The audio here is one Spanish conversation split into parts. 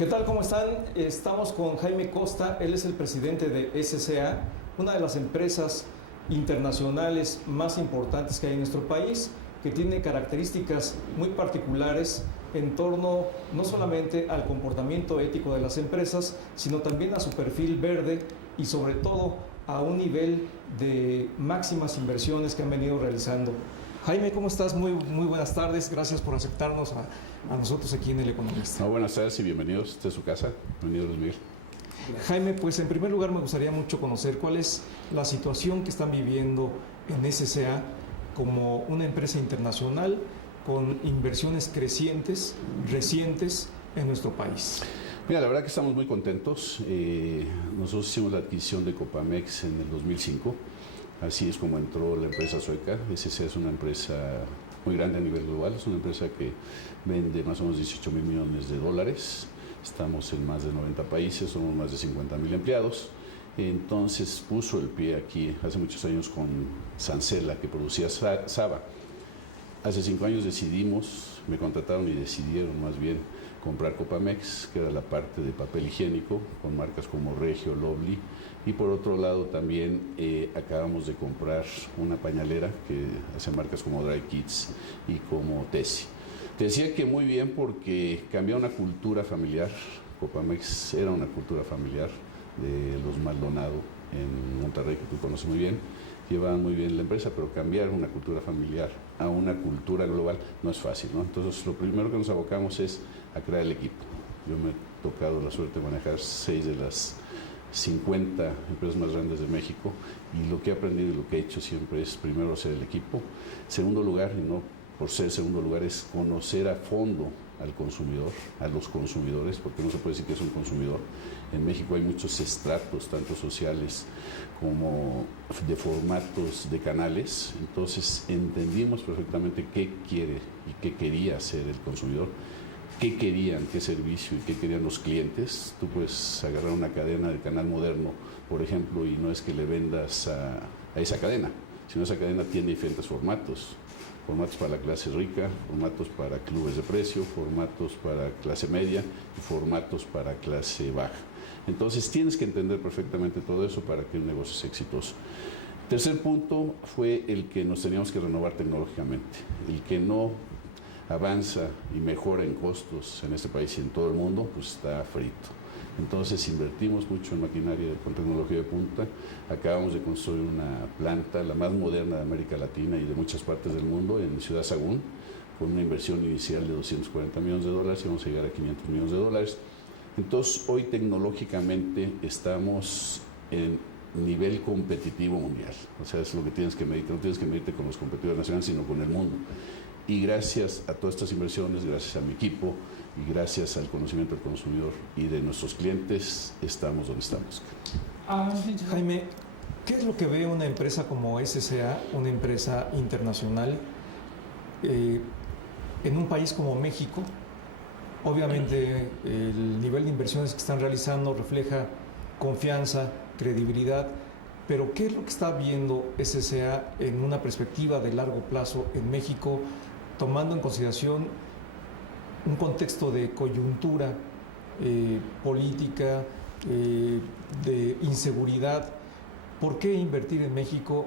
¿Qué tal? ¿Cómo están? Estamos con Jaime Costa, él es el presidente de SCA, una de las empresas internacionales más importantes que hay en nuestro país, que tiene características muy particulares en torno no solamente al comportamiento ético de las empresas, sino también a su perfil verde y sobre todo a un nivel de máximas inversiones que han venido realizando. Jaime, ¿cómo estás? Muy buenas tardes. Gracias por aceptarnos a nosotros aquí en El Economista. Buenas tardes y bienvenidos. Esta es su casa. Bienvenido, Luis Miguel. Jaime, pues en primer lugar me gustaría mucho conocer cuál es la situación que están viviendo en SCA como una empresa internacional con inversiones crecientes, recientes en nuestro país. Mira, la verdad que estamos muy contentos. Nosotros hicimos la adquisición de Copamex en el 2005. Así es como entró la empresa sueca. SCA es una empresa muy grande a nivel global. Es una empresa que vende más o menos 18 mil millones de dólares. Estamos en más de 90 países, somos más de 50 mil empleados. Entonces puso el pie aquí hace muchos años con Sancela, que producía Saba. Hace 5 años me contrataron y decidieron más bien comprar Copamex, que era la parte de papel higiénico, con marcas como Regio, Lovely. Y por otro lado también acabamos de comprar una pañalera que hace marcas como Dry Kids y como Tessie. Te decía que muy bien porque cambió una cultura familiar. Copamex era una cultura familiar de los Maldonado en Monterrey, que tú conoces muy bien. Llevaban muy bien la empresa, pero cambiar una cultura familiar a una cultura global no es fácil, ¿no? Entonces, lo primero que nos abocamos es a crear el equipo. Yo me he tocado la suerte de manejar 6 de las 50 empresas más grandes de México, y lo que he aprendido y lo que he hecho siempre es primero hacer el equipo. Segundo lugar, y no por ser segundo lugar, es conocer a fondo al consumidor, a los consumidores, porque no se puede decir que es un consumidor. En México hay muchos estratos, tanto sociales como de formatos de canales. Entonces entendimos perfectamente qué quiere y qué quería hacer el consumidor, qué querían, qué servicio y qué querían los clientes. Tú puedes agarrar una cadena de Canal Moderno, por ejemplo, y no es que le vendas a esa cadena, sino esa cadena tiene diferentes formatos para la clase rica, formatos para clubes de precio, formatos para clase media y formatos para clase baja. Entonces tienes que entender perfectamente todo eso para que un negocio sea exitoso. Tercer punto fue el que nos teníamos que renovar tecnológicamente. El que no avanza y mejora en costos en este país y en todo el mundo, pues está frito. Entonces invertimos mucho en maquinaria con tecnología de punta. Acabamos de construir una planta, la más moderna de América Latina y de muchas partes del mundo, en Ciudad Sagún, con una inversión inicial de 240 millones de dólares y vamos a llegar a 500 millones de dólares. Entonces hoy tecnológicamente estamos en nivel competitivo mundial. O sea, es lo que tienes que medir. No tienes que medirte con los competidores nacionales, sino con el mundo. Y gracias a todas estas inversiones, gracias a mi equipo y gracias al conocimiento del consumidor y de nuestros clientes, estamos donde estamos. Jaime, ¿qué es lo que ve una empresa como SCA, una empresa internacional, en un país como México? Obviamente el nivel de inversiones que están realizando refleja confianza, credibilidad, pero ¿qué es lo que está viendo SCA en una perspectiva de largo plazo en México, tomando en consideración un contexto de coyuntura política, de inseguridad? ¿Por qué invertir en México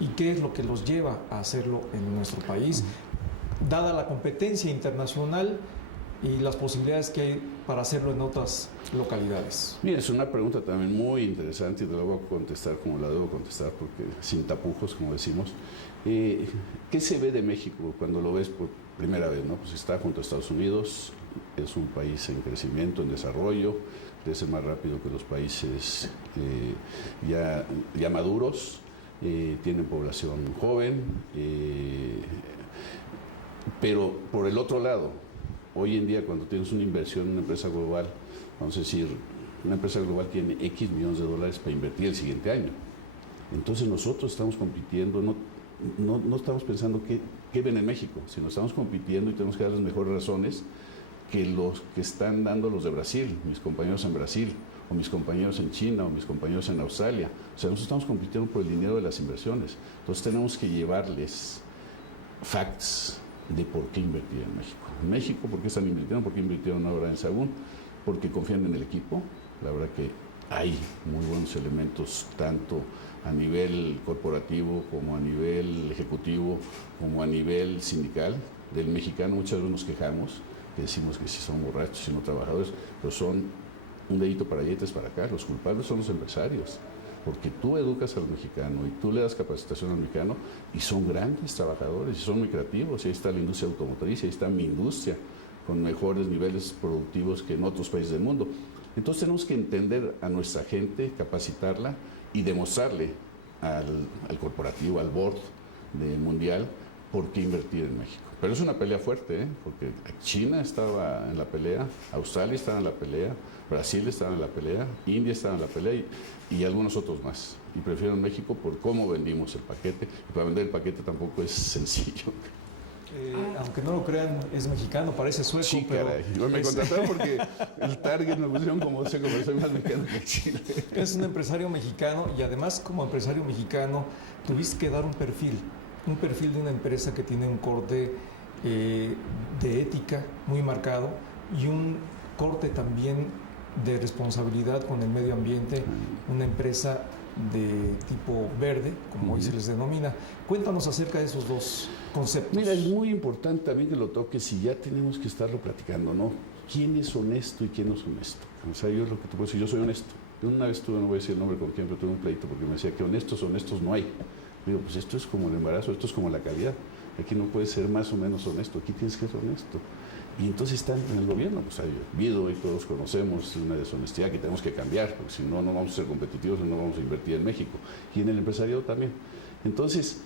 y qué es lo que los lleva a hacerlo en nuestro país, dada la competencia internacional y las posibilidades que hay para hacerlo en otras localidades? Mira, es una pregunta también muy interesante y te la voy a contestar como la debo contestar, porque sin tapujos, como decimos. ¿Qué se ve de México cuando lo ves por primera vez, ¿no? Pues está junto a Estados Unidos, es un país en crecimiento, en desarrollo, crece más rápido que los países ya maduros, tienen población joven, pero por el otro lado, hoy en día cuando tienes una inversión en una empresa global, vamos a decir, una empresa global tiene X millones de dólares para invertir el siguiente año. Entonces nosotros estamos compitiendo, no estamos pensando qué ven en México, sino estamos compitiendo y tenemos que dar las mejores razones que los que están dando los de Brasil, mis compañeros en Brasil, o mis compañeros en China, o mis compañeros en Australia. O sea, nosotros estamos compitiendo por el dinero de las inversiones. Entonces tenemos que llevarles facts de por qué invertir en México. En México, ¿por qué están invirtiendo? ¿Por qué invirtieron ahora en Sagún? porque confían en el equipo. La verdad que hay muy buenos elementos, tanto a nivel corporativo como a nivel ejecutivo, como a nivel sindical. Del mexicano muchas veces nos quejamos, que decimos que si son borrachos y no trabajadores, pero son un dedito para allá y tres para acá. Los culpables son los empresarios, porque tú educas al mexicano y tú le das capacitación al mexicano y son grandes trabajadores y son muy creativos. Y ahí está la industria automotriz, ahí está mi industria, con mejores niveles productivos que en otros países del mundo. Entonces tenemos que entender a nuestra gente, capacitarla y demostrarle al corporativo, al board mundial, por qué invertir en México. Pero es una pelea fuerte, porque China estaba en la pelea, Australia estaba en la pelea, Brasil estaba en la pelea, India estaba en la pelea y algunos otros más. Y prefieren México por cómo vendimos el paquete. Y para vender el paquete tampoco es sencillo. Aunque no lo crean, es mexicano, parece sueco. Sí, pero caray. Yo me contrataron porque el target me pusieron como sueco, pero soy más mexicano que Chile. Es un empresario mexicano y además como empresario mexicano tuviste que dar un perfil de una empresa que tiene un corte de ética muy marcado y un corte también de responsabilidad con el medio ambiente, una empresa de tipo verde, como hoy se les denomina. Cuéntanos acerca de esos dos conceptos. Mira, es muy importante también que lo toques y ya tenemos que estarlo platicando, ¿no? ¿Quién es honesto y quién no es honesto? O sea, yo es lo que te puedo decir, yo soy honesto. Yo una vez tuve, no voy a decir el nombre con quién, pero tuve un pleito porque me decía que honestos no hay. Digo, pues esto es como el embarazo, esto es como la calidad. Aquí no puedes ser más o menos honesto, aquí tienes que ser honesto. Y entonces están en el gobierno, pues hay habido y todos conocemos una deshonestidad que tenemos que cambiar, porque si no, no vamos a ser competitivos y no vamos a invertir en México. Y en el empresariado también. Entonces,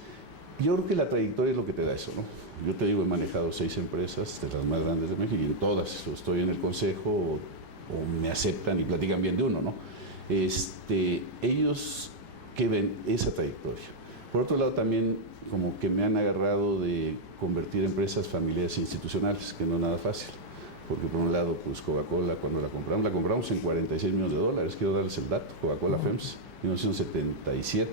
yo creo que la trayectoria es lo que te da eso, ¿no? Yo te digo, he manejado 6 empresas de las más grandes de México y en todas estoy en el consejo o me aceptan y platican bien de uno, ¿no? Ellos que ven esa trayectoria. Por otro lado, también como que me han agarrado de convertir empresas familiares institucionales, que no es nada fácil. Porque por un lado, pues Coca-Cola, cuando la compramos en $46 millones. Quiero darles el dato, Coca-Cola FEMS, 1977.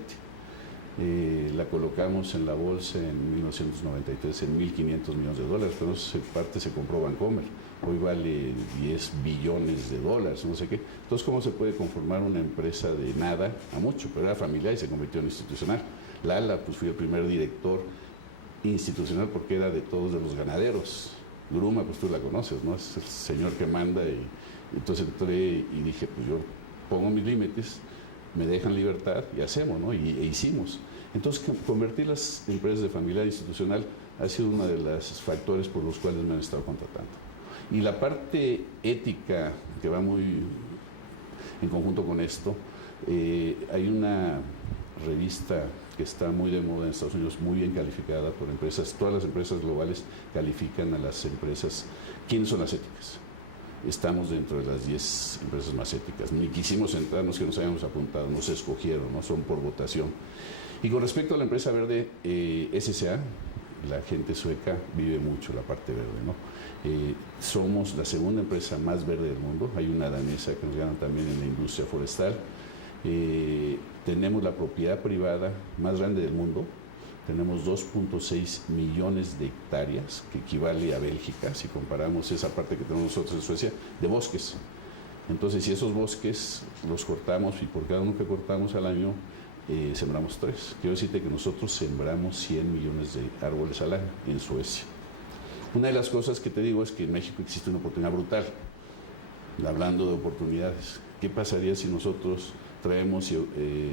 La colocamos en la bolsa en 1993 en $1.500 millones, pero esa parte se compró Bancomer. Hoy vale $10 billones, no sé qué. Entonces, ¿cómo se puede conformar una empresa de nada a mucho? Pero era familiar y se convirtió en institucional. Lala, pues fui el primer director institucional porque era de todos de los ganaderos. Gruma, pues tú la conoces, ¿no? Es el señor que manda y entonces entré y dije, pues yo pongo mis límites, me dejan libertad y hacemos, ¿no? E hicimos. Entonces, convertir las empresas de familiar institucional ha sido uno de los factores por los cuales me han estado contratando. Y la parte ética que va muy en conjunto con esto, hay una revista que está muy de moda en Estados Unidos, muy bien calificada por empresas. Todas las empresas globales califican a las empresas. ¿Quiénes son las éticas? Estamos dentro de las 10 empresas más éticas. Ni quisimos entrar, no es que nos hayamos apuntado, nos escogieron, ¿no? Son por votación. Y con respecto a la empresa verde, SSA, la gente sueca vive mucho la parte verde, ¿no? Somos la segunda empresa más verde del mundo. Hay una danesa que nos gana también en la industria forestal. Tenemos la propiedad privada más grande del mundo. Tenemos 2.6 millones de hectáreas, que equivale a Bélgica, si comparamos esa parte que tenemos nosotros en Suecia, de bosques. Entonces, si esos bosques los cortamos y por cada uno que cortamos al año, sembramos 3. Quiero decirte que nosotros sembramos 100 millones de árboles al año en Suecia. Una de las cosas que te digo es que en México existe una oportunidad brutal. Hablando de oportunidades, ¿qué pasaría si nosotros traemos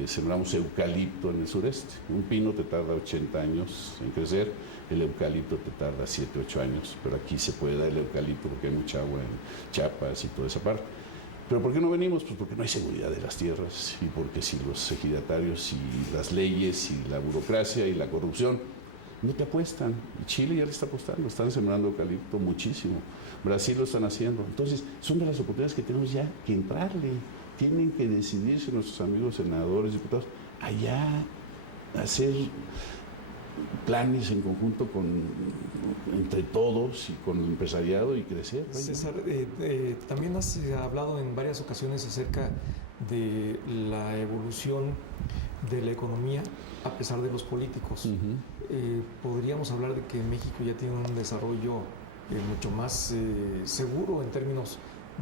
sembramos eucalipto en el sureste? Un pino te tarda 80 años en crecer, el eucalipto te tarda 7, 8 años, pero aquí se puede dar el eucalipto porque hay mucha agua en Chiapas y toda esa parte. ¿Pero por qué no venimos? Pues porque no hay seguridad de las tierras y porque si los ejidatarios y las leyes y la burocracia y la corrupción no te apuestan. Chile ya le está apostando, están sembrando eucalipto muchísimo. Brasil lo están haciendo. Entonces, son de las oportunidades que tenemos ya que entrarle. Tienen que decidirse nuestros amigos senadores, diputados, allá hacer planes en conjunto entre todos y con el empresariado y crecer. César, también has hablado en varias ocasiones acerca de la evolución de la economía a pesar de los políticos. Podríamos hablar de que México ya tiene un desarrollo mucho más seguro en términos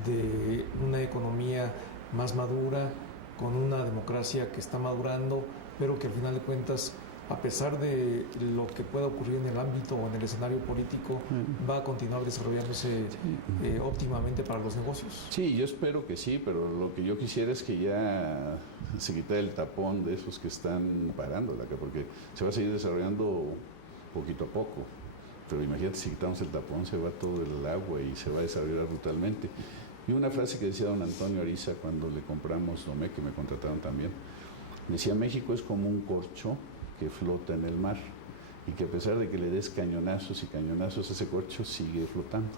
de una economía más madura, con una democracia que está madurando, pero que al final de cuentas, a pesar de lo que pueda ocurrir en el ámbito o en el escenario político, va a continuar desarrollándose óptimamente para los negocios. Sí, yo espero que sí, pero lo que yo quisiera es que ya se quite el tapón de esos que están parándola, porque se va a seguir desarrollando poquito a poco. Pero imagínate, si quitamos el tapón, se va todo el agua y se va a desarrollar brutalmente. Y una frase que decía don Antonio Ariza cuando le compramos Domecq, que me contrataron también, decía: México es como un corcho que flota en el mar y que a pesar de que le des cañonazos y cañonazos, ese corcho sigue flotando.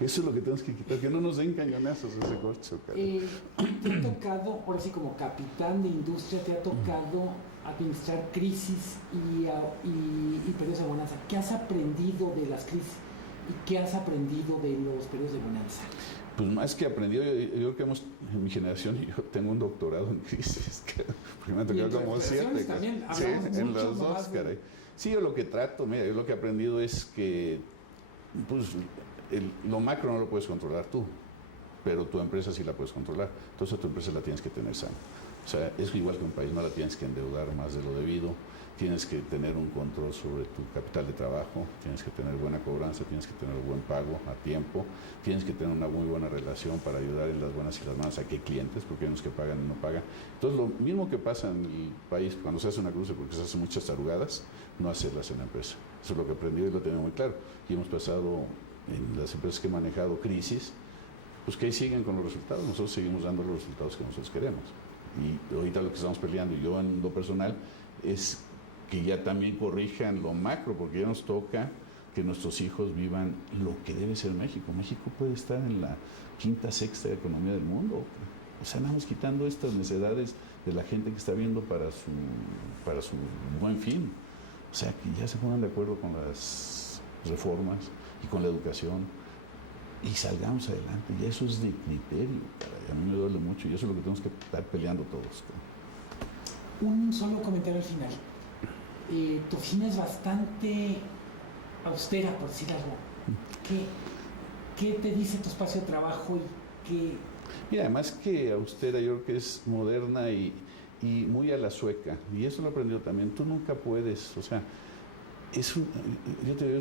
Eso es lo que tenemos que quitar, que no nos den cañonazos ese corcho. Te ha tocado, ahora sí como capitán de industria, te ha tocado administrar crisis y periodos de bonanza. ¿Qué has aprendido de las crisis y qué has aprendido de los periodos de bonanza? Pues más que aprendido, yo creo que en mi generación, yo tengo un doctorado en crisis, porque me ha tocado como 7. Sí, en los dos, caray. Sí, yo lo que trato, mira, yo lo que he aprendido es que pues, lo macro no lo puedes controlar tú, pero tu empresa sí la puedes controlar. Entonces tu empresa la tienes que tener sana. O sea, es igual que un país, no la tienes que endeudar más de lo debido, tienes que tener un control sobre tu capital de trabajo, tienes que tener buena cobranza, tienes que tener buen pago a tiempo, tienes que tener una muy buena relación para ayudar en las buenas y las malas a qué clientes, porque hay unos que pagan y no pagan. Entonces, lo mismo que pasa en el país cuando se hace una cruce, porque se hacen muchas tarugadas, no hacerlas en la empresa. Eso es lo que aprendí y lo tengo muy claro. Y hemos pasado en las empresas que he manejado crisis, pues que ahí siguen con los resultados. Nosotros seguimos dando los resultados que nosotros queremos. Y ahorita lo que estamos peleando, y yo en lo personal, es que ya también corrijan lo macro, porque ya nos toca que nuestros hijos vivan lo que debe ser México. México puede estar en la 5ª, 6ª economía del mundo. O sea, andamos quitando estas necesidades de la gente que está viendo para su buen fin. O sea, que ya se pongan de acuerdo con las reformas y con la educación y salgamos adelante. Y eso es de criterio, caray. A mí me duele mucho y eso es lo que tenemos que estar peleando todos. Un solo comentario al final. Tu oficina es bastante austera, por decir algo. ¿Qué te dice tu espacio de trabajo y qué? Mira, además que austera, yo creo que es moderna y muy a la sueca. Y eso lo he aprendido también. Tú nunca puedes, o sea, yo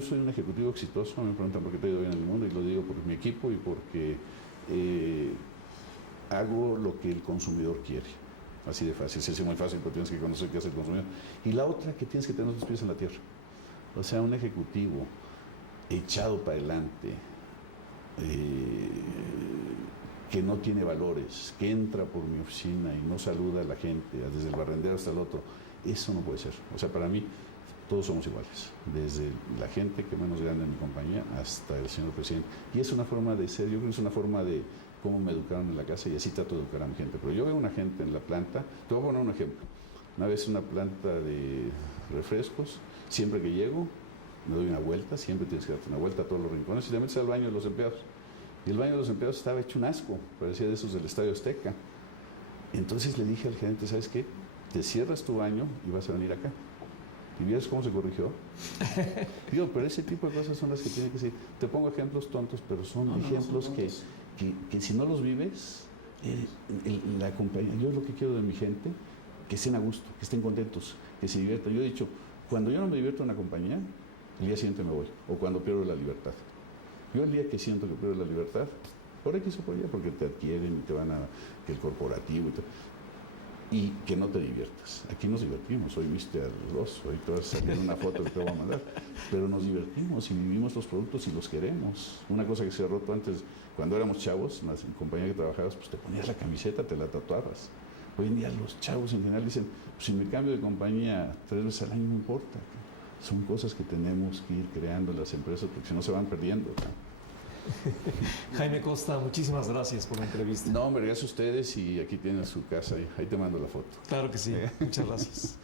soy un ejecutivo exitoso. Me preguntan por qué te ha ido bien en el mundo y lo digo por mi equipo y porque hago lo que el consumidor quiere. Así de fácil, sí, es muy fácil, pero tienes que conocer qué hace el consumidor. Y la otra, que tienes que tener los pies en la tierra. O sea, un ejecutivo echado para adelante, que no tiene valores, que entra por mi oficina y no saluda a la gente, desde el barrendero hasta el otro, eso no puede ser. O sea, para mí, todos somos iguales, desde la gente que menos grande en mi compañía hasta el señor presidente. Y es una forma de ser, yo creo que es una forma de cómo me educaron en la casa y así trato de educar a mi gente. Pero yo veo una gente en la planta, te voy a poner un ejemplo. Una vez una planta de refrescos, siempre que llego, me doy una vuelta, siempre tienes que darte una vuelta a todos los rincones y te metes al baño de los empleados. Y el baño de los empleados estaba hecho un asco, parecía de esos del Estadio Azteca. Entonces le dije al gerente, ¿sabes qué? Te cierras tu baño y vas a venir acá. ¿Y vieras cómo se corrigió? Digo, pero ese tipo de cosas son las que tienen que ser. Te pongo ejemplos tontos, pero son ejemplos que si no los vives, la compañía, yo es lo que quiero de mi gente, que estén a gusto, que estén contentos, que se diviertan. Yo he dicho, cuando yo no me divierto en una compañía, el día siguiente me voy, o cuando pierdo la libertad. Yo el día que siento que pierdo la libertad, por X o por Y, porque te adquieren y te van a que el corporativo y todo, y que no te diviertas. Aquí nos divertimos, hoy viste al oso, hoy te vas a salir una foto que te voy a mandar, pero nos divertimos y vivimos los productos y los queremos. Una cosa que se ha roto antes, cuando éramos chavos, en la compañía que trabajabas, pues te ponías la camiseta, te la tatuabas. Hoy en día los chavos en general dicen, pues si me cambio de compañía 3 veces al año no importa. Son cosas que tenemos que ir creando en las empresas porque si no se van perdiendo. Jaime Costa, muchísimas gracias por la entrevista. No, hombre, gracias a ustedes y aquí tienen su casa. Ahí te mando la foto. Claro que sí. Muchas gracias.